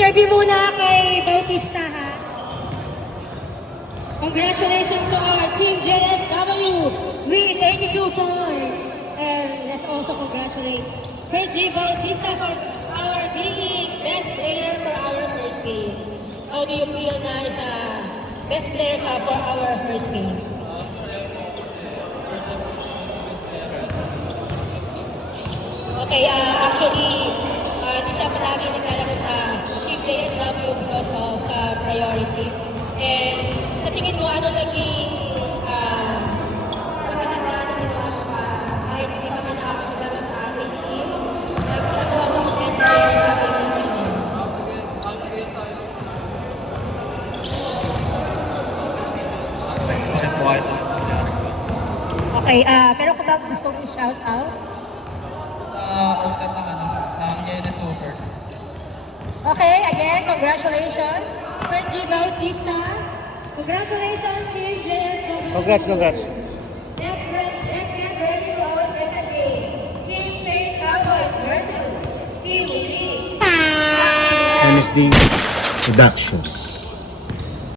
interview muna kay Bautista, ha? Congratulations to our Team JSW with 82 points. And let's also congratulate KG Bautista for our being best player for our first game. How do you feel na isa best player ka for our first game? Okay, actually, di siya palagi naglalaro sa Team JSW because of priorities. And sa tingin mo, ano naging pagkakataon na ginawa mo pa kahit hindi ka man nakakasalaro sa ating team, nagsasawa mo ang best player sa ating team? Okay, pero kung ba gusto mong i-shout out? Okay, again, congratulations, Sergi Bautista. Congratulations, Team JSW. Congrats. Let's get ready to our second game. Team Space Cowboys versus Team Leeds. MSD Productions.